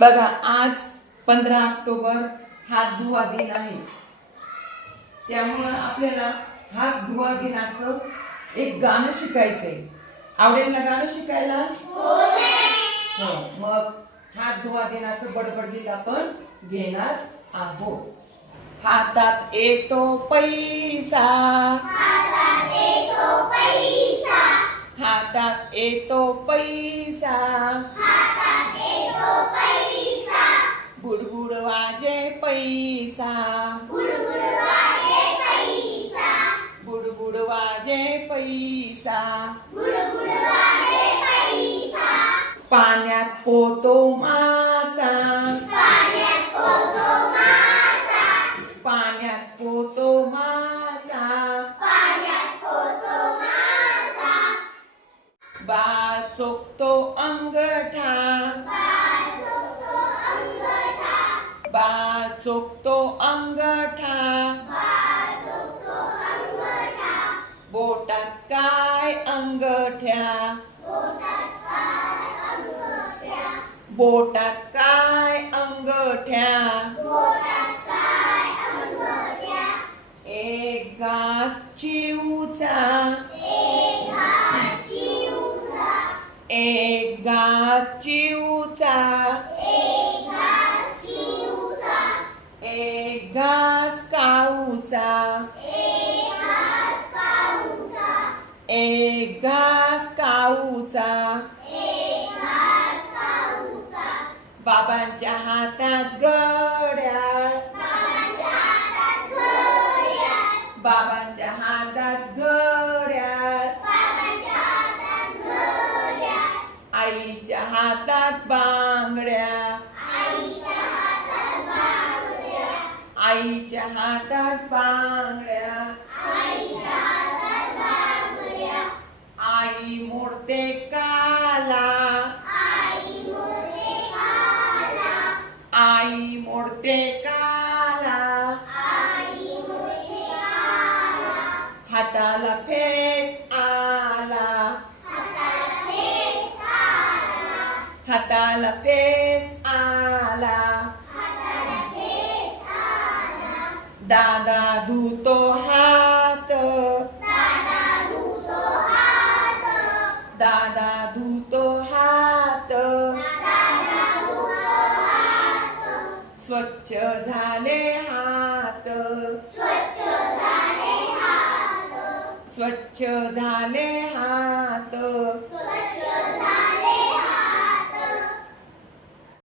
बघा आज पंधरा ऑक्टोबर हात धुवा दिन आहे. त्यामुळं आपल्याला हात धुवा दिनाचं एक गाणं शिकायचंय. आवडेल ना गाणं शिकायला? हो मग हात धुवा दिनाचं बडबडलीत आपण घेणार आहोत. हातात येतो पैसा. हातात येतो पैसा. बुडबुड वाजे पैसा. बुडबुड वाजे पैसा. पाण्यात पोतो मासा. पाण्यात पोतो मासा. बाळ चोखतो अंगठा. बाळ चोखतो अंगठा. बोटात काय अंगठ्या? बोटात काय अंगठ्या? एक घास चिवचा एक घास चिवचा काऊचा. एक घास काऊचा. बाबांच्या हातात गड्या आईच्या हातात बांगड्या. आई मोडते काला. आई मोडते काला. हाताला फेस आला. हाताला फेस आला. दादा धुतो हात. दादा धुतो हात. स्वच्छ झाले हात. स्वच्छ झाले हात.